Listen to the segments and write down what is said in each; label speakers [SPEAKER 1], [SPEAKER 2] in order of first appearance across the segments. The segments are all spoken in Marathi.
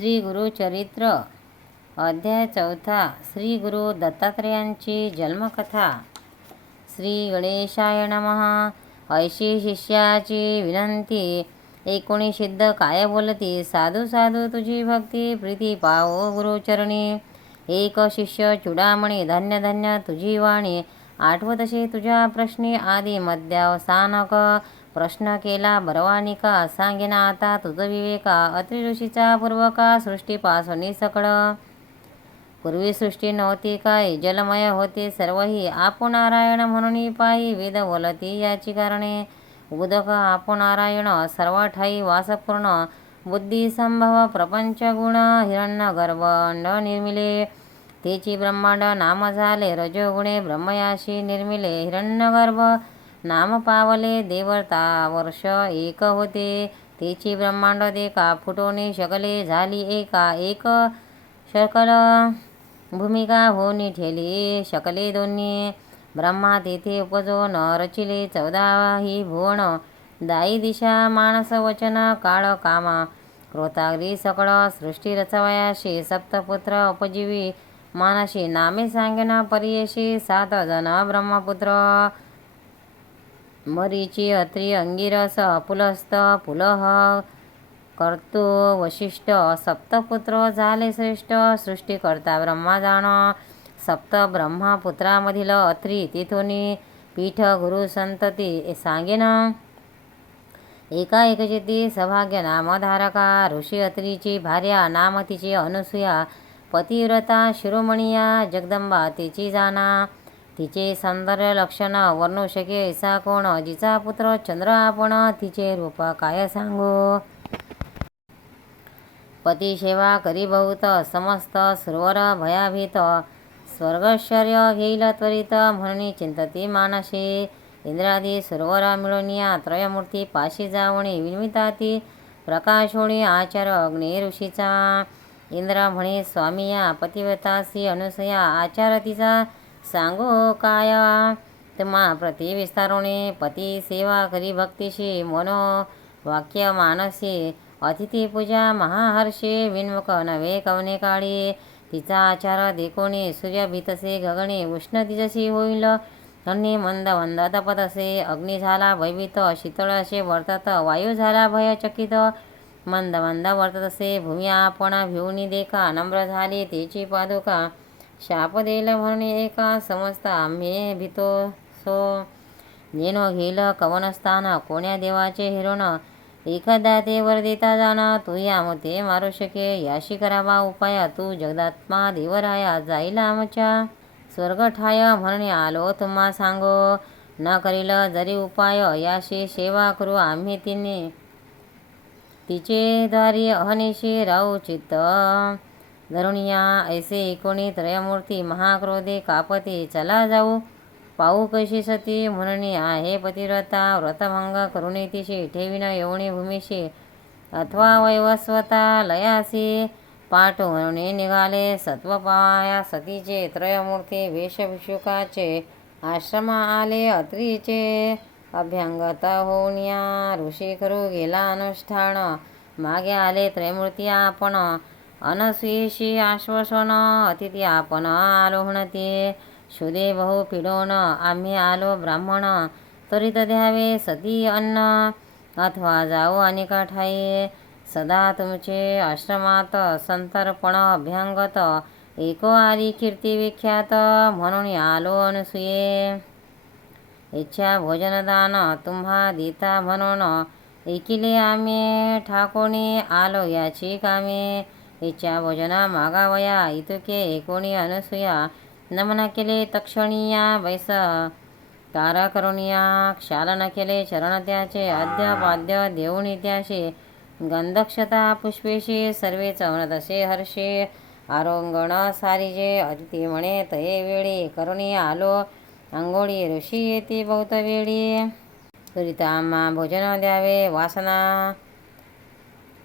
[SPEAKER 1] श्री गुरुचरित्र अध्याय चौथा श्री गुरु दत्तात्रेयांची जन्मकथा. श्री गणेशाय नमः. ऐशी शिष्याची विनंती. एकोणी सिद्ध काय बोलती? साधू साधू तुझी भक्ती प्रीती पाओ गुरुचरणी एक शिष्य चुडामणी धन्य धन्य तुझी वाणी. आठवतशी तुझ्या प्रश्नी आदी मध्यावसानक. प्रश्न केला बरवानिका सांगेना आता तुझ विवेका. अत्रि ऋषीचा पूर्वका सृष्टीपासून सकळ. पूर्वी सृष्टी नव्हती काय? जलमय होते सर्वही. आपो नारायण म्हणून पायी वेद बोलती याची कारणे. उदक आपो नारायण सर्व ठाई वासपूर्ण बुद्धिसंभव प्रपंच गुण हिरण्य गर्भ अंड निर्मिले. तेची ब्रह्मांड नाम झाले रजोगुणे ब्रह्मयाशी निर्मिले. हिरण्यगर्भ नाम पावले देवता वर्ष एक होते. तेची ब्रह्मांड देखा फुटोने शकले झाली एका एक शकल. भूमिका होनी ठेली शकले दोन्ही. ब्रह्मा तेथे उपजो न रचिले चौदा ही भुवन. दाई दिशा माणस वचन काळ कामा. क्रोताग्री सकळ सृष्टी रचवयाशी सप्तपुत्र उपजीवी मानशी नामे सांगेन परियशी सात जन ब्रह्मपुत्र. मरीची अत्री अंगिरस पुलस्त पुलह कर्तु वशिष्ठ सप्तपुत्र झाले श्रेष्ठ सृष्टीकर्ता ब्रह्मा जाण सप्त ब्रह्मपुत्रामधील अत्री तिथोनी पीठ गुरु संतती सांगेन. एका एकचिती सौभाग्य नामधारका ऋषी अत्रीची भार्या नाम तिची अनुसूया पतिव्रता शिरोमणिया जगदंबा तिची जाना तिचे सौंदर्य लक्षण वर्णू शके ऐसा कोण? जिचा पुत्र चंद्र आपण तिचे रूप काय सांगू? पती सेवा करी बहुत समस्त सुरवर भयाभीत. स्वर्गैश्वर्य घेईल त्वरित म्हणून चिंतती मानशी इंद्रादी सुरवर मिळोनिया त्रयमूर्ती पाशी जावणी विन्विताती प्रकाशोणी आचार अग्नि ऋषीचा. इंद्र म्हणे स्वामिया पतिव्रतासी अनुसया आचार तिचा सांगो हो काय. तुम्हा प्रती विस्तारोणे पती सेवा करी भक्तीशी मनो वाक्य मानसी. अतिथी पूजा महाहर्षे विन्मुख नवे कवने काळी. तिचा आचार देखोणे सूर्य भीतसे गगणे उष्ण तिजशी होईल. धन्य मंद मंद तपत असे अग्नी झाला भयभीत शीतळ असे वर्तत वायू झाला भयचकित. मंद मंद वर्तत असे भूमी आपण भिवणी देखा नम्र झाली तेची पादुका. शाप देईल म्हणून एका समजता आम्ही भीतो सो नेनो घेईल कवनस्थान कोण्या देवाचे हिरोण एखादा ते वर देता जाणा तू या मते मारू शके याशी करावा उपाय तू जगदात्मा देवराया जाईल आमच्या स्वर्ग ठाय म्हणून आलो तुम्हा सांगो न करील जरी उपाय याशी सेवा करू आम्ही तिने तिचे द्वारी अहनिशी राहू चित्त धरुणिया ऐसे एकोणी त्रयमूर्ती महाक्रोधे कापती चला जाऊ. पाऊ कशी सती म्हणून आहे पतिव्रता व्रतभंग करुणी तिशी ठेविन येवणी भूमीशी. अथवा वैवस्वता लयासी पाठ म्हणून निघाले. सत्वपाया सतीचे त्रयमूर्ती वेशभिषुकाचे आश्रम आले अत्रीचे. अभ्यंगत होऊन या ऋषी करू गेला अनुष्ठान. मागे आले त्रयमूर्ती आपण. अनसुयेशी आश्वासन अतिथी आपण आलोहणते शुदे बहु पिडोन आम्ही आलो ब्राह्मण. त्वरित द्यावे सती अन्न. अथवा जाऊ अनेका ठाई. सदा तुमचे आश्रमात संतर्पण अभ्यंगत. एको आली कीर्ती विख्यात म्हणून आलो अनसुये. इच्छा भोजनदान तुम्हा देता म्हणून. ऐकिले आम्ही ठाकोणी आलो याची कामे. इच्छा भोजना मागावया इतुके एकोणी अनुसूया। नमन केले तक्षणीया बैस तारा करुणिया क्षालन केले चरण त्याचे अद्य देऊणी देऊनी त्याशी गंधक्षता पुष्पेशी सर्वे चवनदसे हर्षे। आरोंगण सारिजे अदिती म्हणे तये वेळी करुणी आलो। अंघोळी ऋषी येते बहुत वेळी। त्वरित भोजन द्यावे वासना।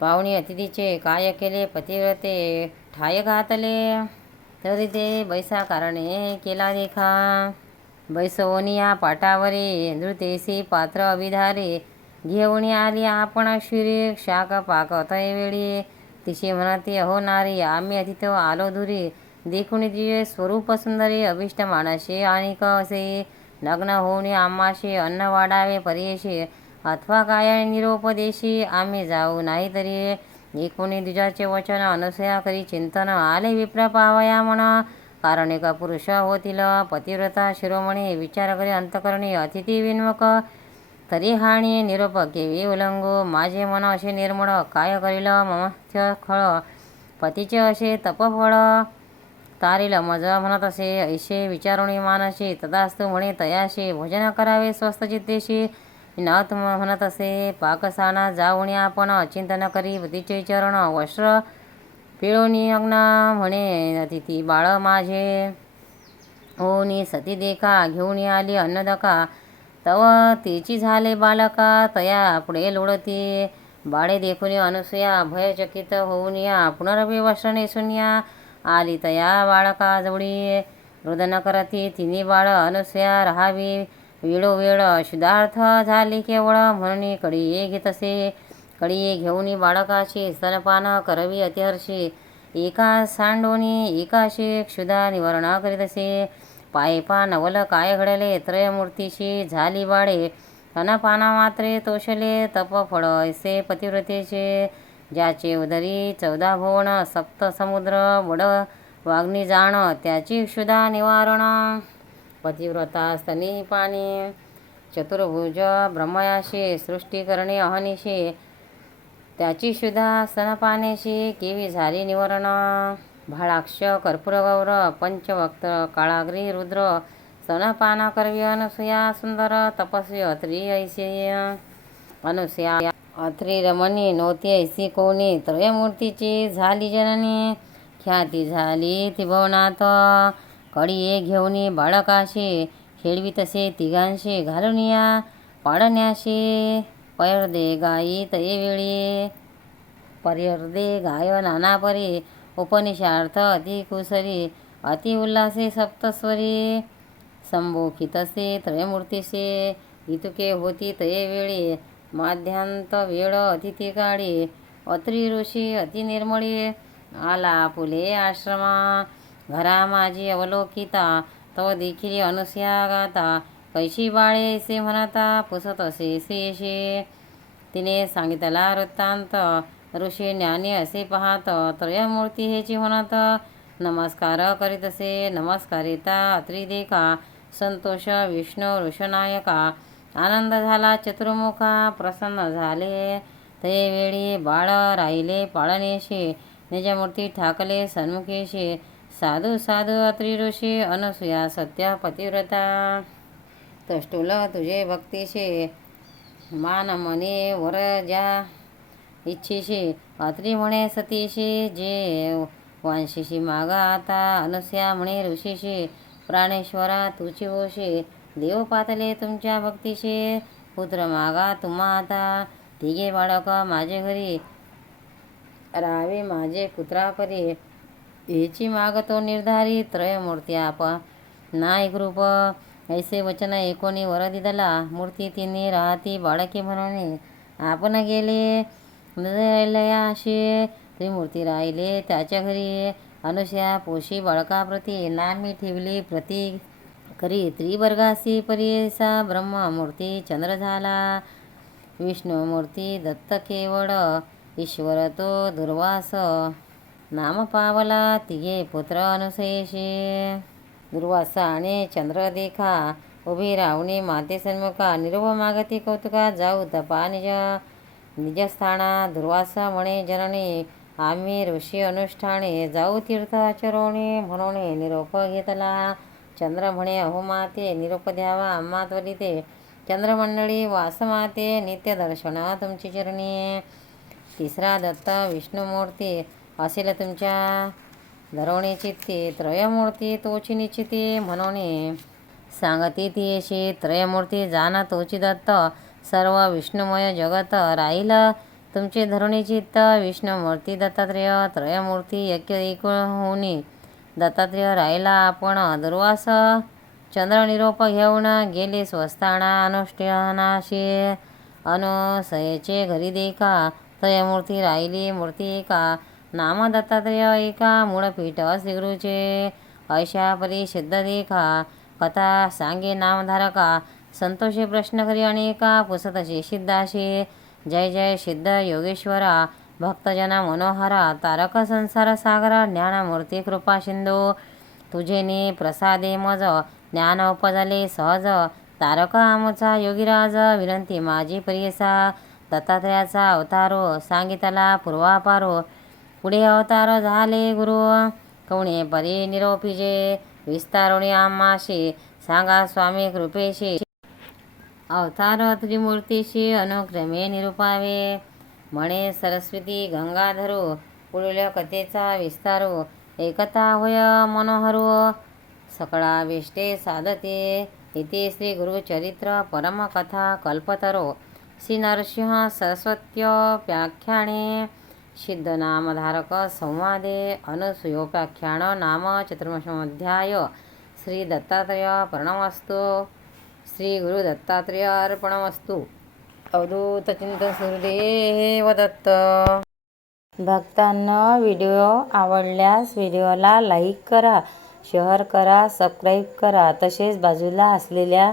[SPEAKER 1] पाहुणी अतिथीचे काय केले पतिव्रते ठाय घातले तरी ते बैसा कारणे केला देखा बैसवनिया पाटावरी नृतेसी पात्र अभिधारे घेऊन आली आपण शिरे शाक पाक वेळी तिशी म्हणते अहो नारी आम्ही अतिथो आलो दुरी देखून तुझे स्वरूप सुंदरी अभिष्ट मानाशी आणि असे लग्न होऊन आम्हाशी अन्न वाढावे परेशी अथवा काय निरोपदेशी आम्ही जाऊ नाही तरी एकूणी दुजाचे वचन अनुसया करी चिंतन. आले विप्र पावया म्हणा. कारण एका पुरुष होतील. पतिव्रता शिरोमणी विचार करी अंतकरणी अतिथी विन्वक. तरी हाणी निरोप केवी उलंगू. माझे मन असे निर्मळ. काय करील? ममथ्य खळ. पतीचे असे तपफळ. तारील मज म्हणत असे. ऐशे विचारुणी मानशी तदास्तू म्हणे तयाशी. भोजन करावे स्वस्त चित्तेशी. नाथ म्हणत असे पाकसाना जाऊनी आपण चिंतन करी पतीचे चरण वस्त्र पिळोनी अग्न म्हणे अतिथी बाळ माझे. हो, ओनी सती देखा घेऊन आली अन्नदका. तव तेची झाले बालका तया पुढे लोळती. बाळे देखून अनुसूया भयचकित होऊन या पुनरपी वस्त्र नेसून या आली तया बाळका जवळी रुदन करती तिन्ही बाळ अनुसूया राहावी. वेळोवेळ शुद्धार्थ झाली केवळ म्हणून कडी घेतसे. कडी घेऊन बाळकाशी स्तनपान करवी अतिहर्षी. एका सांडोनी एकाशी क्षुधा निवारण करीतसे. पायपा नवल काय घडले? त्रयमूर्तीशी झाली बाळे अनपाना मात्रे तोषले तप फळ ऐसे पतिव्रतेचे. ज्याचे उदरी चौदा भुवन सप्त समुद्र बड वाग्नी जाण त्याची क्षुधा निवारण. पतिव्रता स्तनी पाणी चतुर्भुज ब्रह्मयाशी सृष्टी करणे अहनिशी त्याची शुद्धा स्तनपानेशी केवी झाली निवरण भाळाक्ष कर्पूरगौर पंचभक्त काळाग्री रुद्र स्तनपान करवी अनुसुया सुंदर तपस्वी अत्री ऐसे अनुसया अत्री रमणी नव्हती ऐसी कोणी त्रयमूर्तीची झाली जननी ख्याती झाली त्रिभुवनात कडी घेऊनी बाळकाशी. खेळवी तसे तिघांशी घालून या पाडण्याशी. पर्दे गाई तयेवेळी पर्यर्दे गाय नाना परी. उपनिषार्थ अति कुसरी अति उल्हासे सप्तस्वरी. संबोखितसे त्रयमूर्तीसे इतुके होती तयेवेळी माध्यांत वेळ अतिथी काळी अत्रि ऋषी अतिनिर्मळी. आला फुले आश्रमा. घरा माझी अवलोकिता तो देखील अनुसया गाता. कैशी बाळे ऐसे म्हणता पुसत असे शेषे तिने सांगितला वृत्तांत. ऋषी ज्ञानी असे पाहत त्रयमूर्ती हेची म्हणत नमस्कार करीत असे. नमस्कारिता अत्रीदेखा संतोष विष्णू ऋषनायका. आनंद झाला चतुर्मुखा. प्रसन्न झाले. ते वेळी बाळ राहिले पाळणेशी. निजमूर्ती ठाकले सन्मुखेशी. साधू साधू अत्री ऋषी अनुसया सत्या पतिव्रता। तष्टुल तुझे भक्तीशी मान मने वर ज्या इच्छेशी अत्री म्हणे सतीशी जे वांशीशी मागा आता अनुसया म्हणे ऋषीशी प्राणेश्वरा तुची ओशी देव पातले तुमच्या भक्तीशी पुत्र मागा तुम्हा आता तिघे बाळक माझे घरी रावे माझे पुत्रापरी। हेची मागतो निर्धारी त्रयमूर्ती आपा. नायक रूप ऐसे वचन एकोणी वर दिदला मूर्ती तिने राहती बाळके म्हणून. आपण गेले. लयाशी त्रिमूर्ती राहिले. त्याच्या घरी अनुषया पोशी बाळकाप्रती नामी ठेवली प्रती करी. त्रिवर्गासी परीसा ब्रह्ममूर्ती चंद्र झाला. विष्णुमूर्ती दत्त केवळ ईश्वर तो दुर्वास. नाम पावला तिघे पुत्र अनुसयेशी दुर्वासा आणि चंद्रदेखा उभी राहुणी माते सन्मुखा निरोप मागती कौतुका जाऊ तपा निज निजस्थाना दुर्वासा म्हणे जननी आम्ही ऋषी अनुष्ठाने जाऊ तीर्थ आचरवणे म्हणून निरोप घेतला। चंद्र म्हणे अहो माते निरोप द्यावा आम्हा त्वरिते। चंद्रमंडळी वासमाते नित्य दर्शना तुमची चरणी। तिसरा दत्त विष्णुमूर्ती असेल तुमच्या धरवणे चित्ती त्रयमूर्ती तोची निश्चिती म्हणून सांगती ती अशी त्रयमूर्ती जाना तोची दत्त सर्व विष्णुमय जगत राहील. तुमचे धरुणी चित्त विष्णुमूर्ती दत्तात्रेय त्रयमूर्ती यज्ञ एक होऊन दत्तात्रेय राहिला. आपण दुर्वास चंद्र निरोप घेऊन गेले. स्वस्थाना अनुष्ठानाशी अनुसयेचे घरी देखा. त्रयमूर्ती राहिली. मूर्ती का नाम दत्तात्रेय एका मूळपीठ श्रीगुरुचे अशा परी सिद्ध देखा कथा सांगे नामधारका संतोषी प्रश्न करी अनेका पुसतशी सिद्धाशी जय जय सिद्ध योगेश्वरा भक्तजना मनोहरा तारक संसार सागरा ज्ञानमूर्ती कृपा सिंधू तुझे ने प्रसादे मज ज्ञान उपजले सहज तारक आमचा योगीराज विनंती माझी प्रियसा दत्तात्रयाचा अवतारो सांगितला पूर्वापारो पुढे अवतार झाले गुरु. कोणी परी निरोपीजे विस्तारोणी आम्हाशी. सांगा स्वामी कृपेशी. अवतार त्रिमूर्तीशी अनुक्रमे निरूपावे. म्हणे सरस्वती गंगाधरू पुढील कथेचा विस्तारो. एकता होय मनोहरू. सकळा विष्टे साधते. इति श्री गुरुचरित्र परमकथा कल्पतरो. श्री नरसिंह सरस्वत्य व्याख्याने. संवादे अनुसूयोपाख्यान नाम चतुर्मशमध्याय श्री दत्तात्रेय प्रणमस्तु। श्री गुरु दत्तात्रेय अर्पणमस्तु अवधूत चिंतन दत्त
[SPEAKER 2] भक्तांना व्हिडिओ आवडल्यास व्हिडिओला लाईक करा शेअर करा सबस्क्राईब करा. तसेच बाजूला असलेल्या